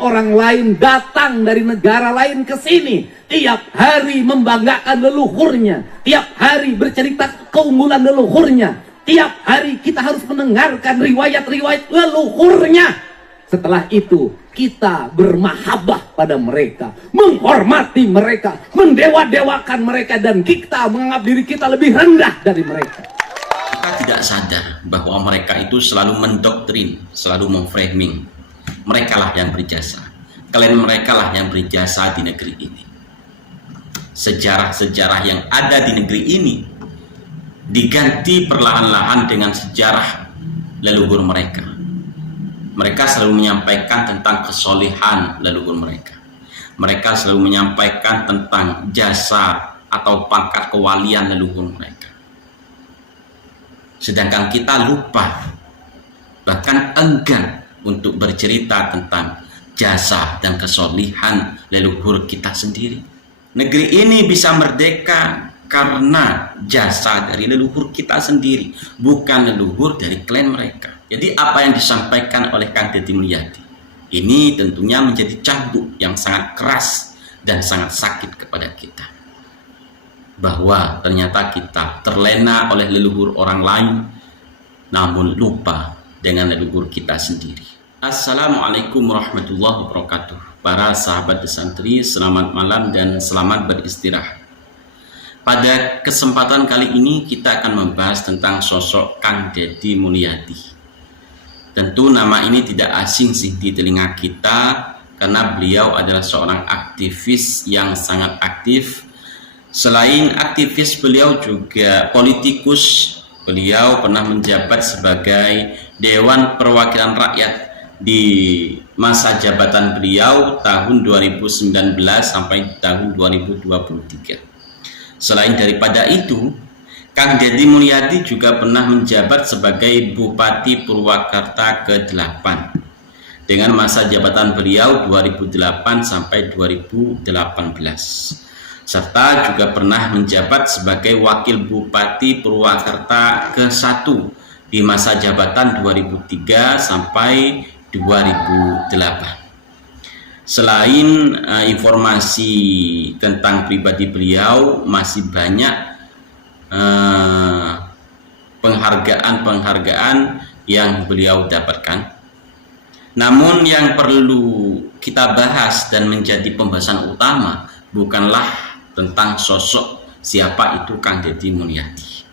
orang lain datang dari negara lain ke sini, tiap hari membanggakan leluhurnya, tiap hari bercerita keunggulan leluhurnya, tiap hari kita harus mendengarkan riwayat-riwayat leluhurnya. Setelah itu kita bermahabbah pada mereka, menghormati mereka, mendewa-dewakan mereka, dan kita menganggap diri kita lebih rendah dari mereka. Kita tidak sadar bahwa mereka itu selalu mendoktrin, selalu memframing. Mereka lah yang berjasa, kalian mereka lah yang berjasa di negeri ini. Sejarah-sejarah yang ada di negeri ini diganti perlahan-lahan dengan sejarah leluhur mereka. Mereka selalu menyampaikan tentang kesolehan leluhur mereka. Mereka selalu menyampaikan tentang jasa atau pangkat kewalian leluhur mereka. Sedangkan kita lupa, bahkan enggan untuk bercerita tentang jasa dan kesolehan leluhur kita sendiri. Negeri ini bisa merdeka karena jasa dari leluhur kita sendiri, bukan leluhur dari klan mereka. Jadi apa yang disampaikan oleh Kang Deddy Mulyadi ini tentunya menjadi cambuk yang sangat keras dan sangat sakit kepada kita, bahwa ternyata kita terlena oleh leluhur orang lain namun lupa dengan leluhur kita sendiri. Assalamualaikum warahmatullahi wabarakatuh. Para sahabat santri, selamat malam dan selamat beristirahat. Pada kesempatan kali ini kita akan membahas tentang sosok Kang Deddy Mulyadi. Tentu nama ini tidak asing sih di telinga kita, karena beliau adalah seorang aktivis yang sangat aktif. Selain aktivis, beliau juga politikus. Beliau pernah menjabat sebagai Dewan Perwakilan Rakyat di masa jabatan beliau tahun 2019 sampai tahun 2023. Selain daripada itu, Kang Deddy Mulyadi juga pernah menjabat sebagai Bupati Purwakarta ke-8 dengan masa jabatan beliau 2008 sampai 2018, serta juga pernah menjabat sebagai Wakil Bupati Purwakarta ke-1 di masa jabatan 2003 sampai 2008. Selain informasi tentang pribadi beliau, masih banyak penghargaan-penghargaan yang beliau dapatkan. Namun yang perlu kita bahas dan menjadi pembahasan utama bukanlah tentang sosok siapa itu Kang Deddy Mulyadi.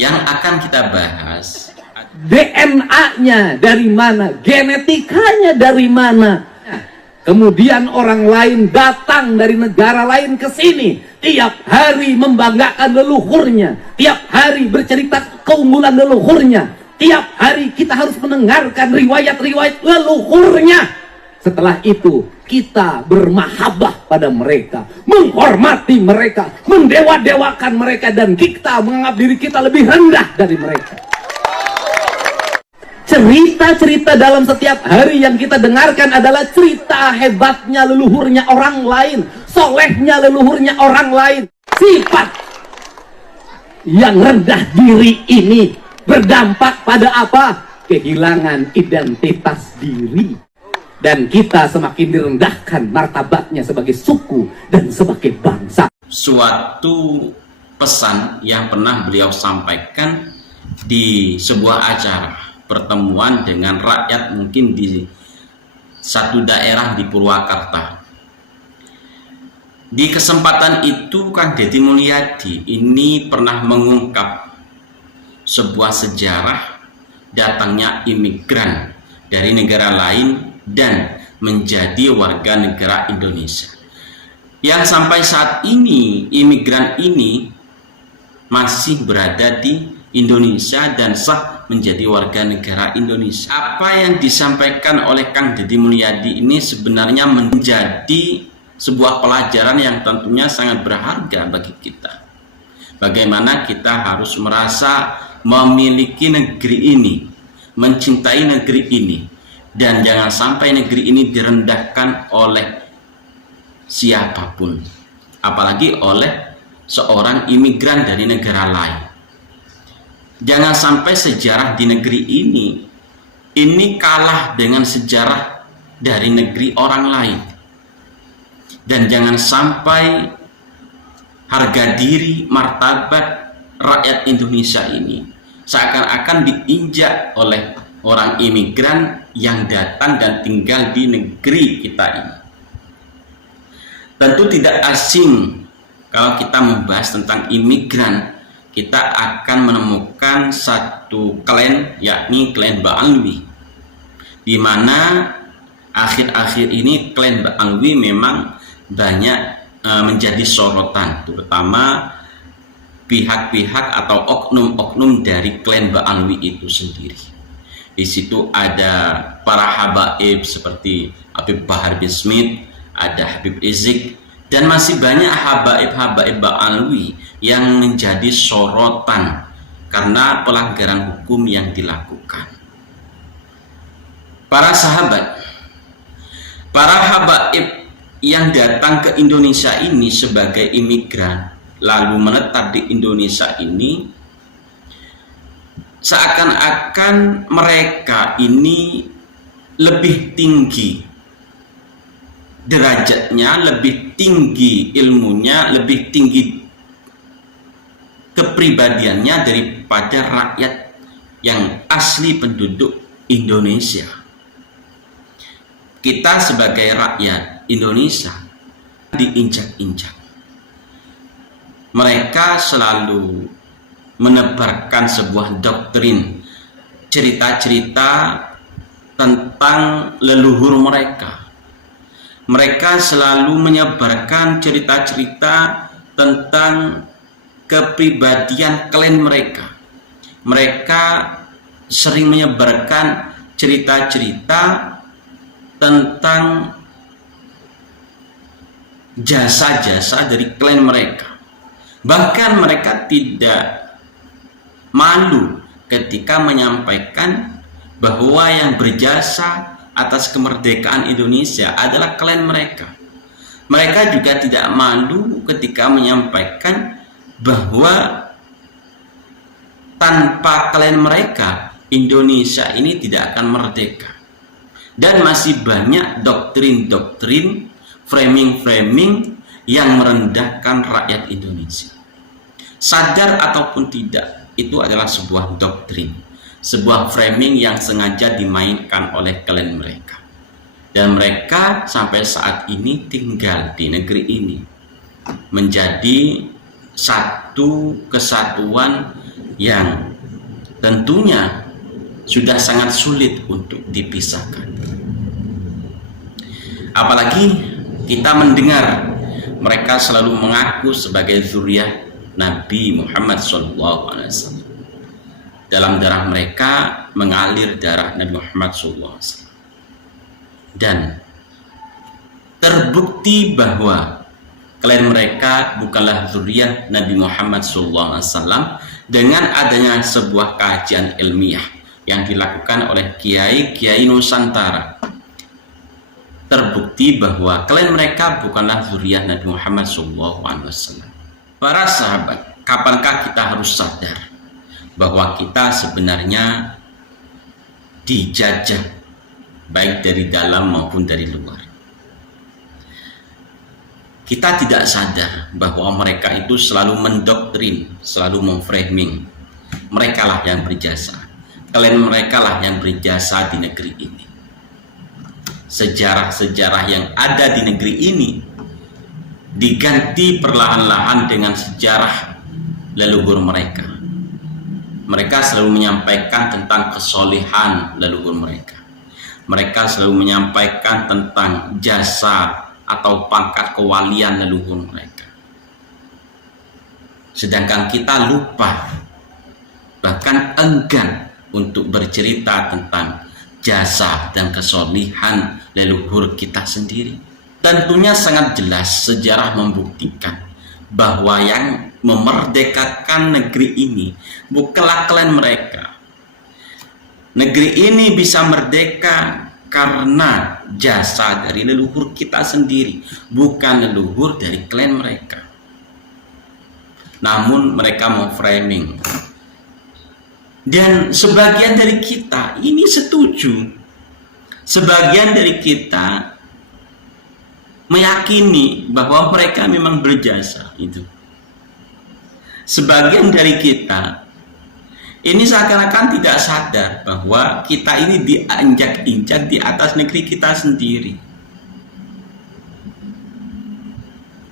Yang akan kita bahas DNA-nya dari mana, genetikanya dari mana. Kemudian orang lain datang dari negara lain ke sini, tiap hari membanggakan leluhurnya, tiap hari bercerita keunggulan leluhurnya, tiap hari kita harus mendengarkan riwayat-riwayat leluhurnya. Setelah itu kita bermahabbah pada mereka, menghormati mereka, mendewa-dewakan mereka, dan kita menganggap diri kita lebih rendah dari mereka. Cerita-cerita dalam setiap hari yang kita dengarkan adalah cerita hebatnya leluhurnya orang lain, solehnya leluhurnya orang lain. Sifat yang rendah diri ini berdampak pada apa? Kehilangan identitas diri. Dan kita semakin direndahkan martabatnya sebagai suku dan sebagai bangsa. Suatu pesan yang pernah beliau sampaikan di sebuah acara pertemuan dengan rakyat mungkin di satu daerah di Purwakarta. Di kesempatan itu Kang Deddy Mulyadi ini pernah mengungkap sebuah sejarah datangnya imigran dari negara lain dan menjadi warga negara Indonesia. Yang sampai saat ini imigran ini masih berada di Indonesia dan sah menjadi warga negara Indonesia. Apa yang disampaikan oleh Kang Deddy Mulyadi ini sebenarnya menjadi sebuah pelajaran yang tentunya sangat berharga bagi kita. Bagaimana kita harus merasa memiliki negeri ini, mencintai negeri ini, dan jangan sampai negeri ini direndahkan oleh siapapun, apalagi oleh seorang imigran dari negara lain. Jangan sampai sejarah di negeri ini kalah dengan sejarah dari negeri orang lain. Dan jangan sampai harga diri, martabat rakyat Indonesia ini seakan-akan diinjak oleh orang imigran yang datang dan tinggal di negeri kita ini. Tentu tidak asing kalau kita membahas tentang imigran, kita akan menemukan satu klan, yakni klan Ba'alwi, di mana akhir-akhir ini klan Ba'alwi memang banyak menjadi sorotan, terutama pihak-pihak atau oknum-oknum dari klan Ba'alwi itu sendiri. Di situ ada para habaib seperti Habib Bahar bin Smith, ada Habib Rizik, dan masih banyak habaib-habaib Ba'alwi yang menjadi sorotan karena pelanggaran hukum yang dilakukan. Para sahabat, para habaib yang datang ke Indonesia ini sebagai imigran lalu menetap di Indonesia ini, seakan-akan mereka ini lebih tinggi derajatnya, lebih tinggi ilmunya, lebih tinggi kepribadiannya daripada rakyat yang asli penduduk Indonesia. Kita sebagai rakyat Indonesia diinjak-injak. Mereka selalu menebarkan sebuah doktrin, cerita-cerita tentang leluhur mereka. Mereka selalu menyebarkan cerita-cerita tentang kepribadian klan mereka. Mereka sering menyebarkan cerita-cerita tentang jasa-jasa dari klan mereka. Bahkan mereka tidak malu ketika menyampaikan bahwa yang berjasa atas kemerdekaan Indonesia adalah klan mereka. Mereka juga tidak malu ketika menyampaikan bahwa tanpa klan mereka Indonesia ini tidak akan merdeka. Dan masih banyak doktrin-doktrin, framing-framing yang merendahkan rakyat Indonesia. Sadar ataupun tidak, itu adalah sebuah doktrin, sebuah framing yang sengaja dimainkan oleh klan mereka. Dan mereka sampai saat ini tinggal di negeri ini menjadi satu kesatuan yang tentunya sudah sangat sulit untuk dipisahkan. Apalagi kita mendengar mereka selalu mengaku sebagai zuriat Nabi Muhammad SAW. Dalam darah mereka mengalir darah Nabi Muhammad SAW. Dan terbukti bahwa klan mereka bukanlah zuriat Nabi Muhammad SAW dengan adanya sebuah kajian ilmiah yang dilakukan oleh kiai-kiai Nusantara. Terbukti bahwa klan mereka bukanlah zuriat Nabi Muhammad SAW. Para sahabat, kapankah kita harus sadar bahwa kita sebenarnya dijajah baik dari dalam maupun dari luar? Kita tidak sadar bahwa mereka itu selalu mendoktrin, selalu memframing. Mereka lah yang berjasa. Klan mereka lah yang berjasa di negeri ini. Sejarah-sejarah yang ada di negeri ini diganti perlahan-lahan dengan sejarah leluhur mereka. Mereka selalu menyampaikan tentang kesolehan leluhur mereka. Mereka selalu menyampaikan tentang jasa atau pangkat kewalian leluhur mereka. Sedangkan kita lupa, bahkan enggan untuk bercerita tentang jasa dan kesolehan leluhur kita sendiri. Tentunya sangat jelas sejarah membuktikan bahwa yang memerdekakan negeri ini bukanlah klan mereka. Negeri ini bisa merdeka karena jasa dari leluhur kita sendiri, bukan leluhur dari klan mereka. Namun mereka memframing. Dan sebagian dari kita ini setuju Sebagian dari kita meyakini bahwa mereka memang berjasa itu. Sebagian dari kita ini seakan-akan tidak sadar bahwa kita ini diinjak-injak di atas negeri kita sendiri.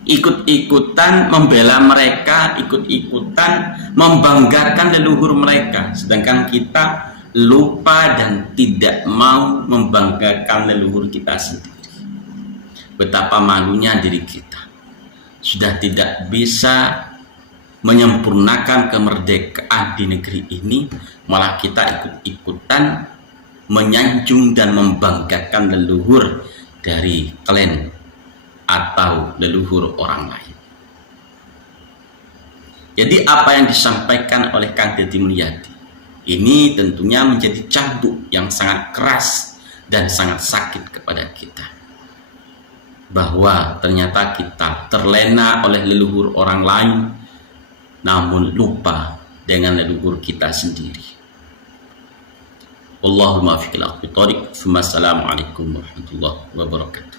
Ikut-ikutan membela mereka, ikut-ikutan membanggakan leluhur mereka, sedangkan kita lupa dan tidak mau membanggakan leluhur kita sendiri. Betapa malunya diri kita, sudah tidak bisa menyempurnakan kemerdekaan di negeri ini, malah kita ikut-ikutan menyanjung dan membanggakan leluhur dari klan atau leluhur orang lain. Jadi apa yang disampaikan oleh Kang Deddy Mulyadi ini tentunya menjadi cambuk yang sangat keras dan sangat sakit kepada kita, bahwa ternyata kita terlena oleh leluhur orang lain namun lupa dengan leluhur kita sendiri. Allahumma fiqil aqbi tariq. Assalamualaikum warahmatullahi wabarakatuh.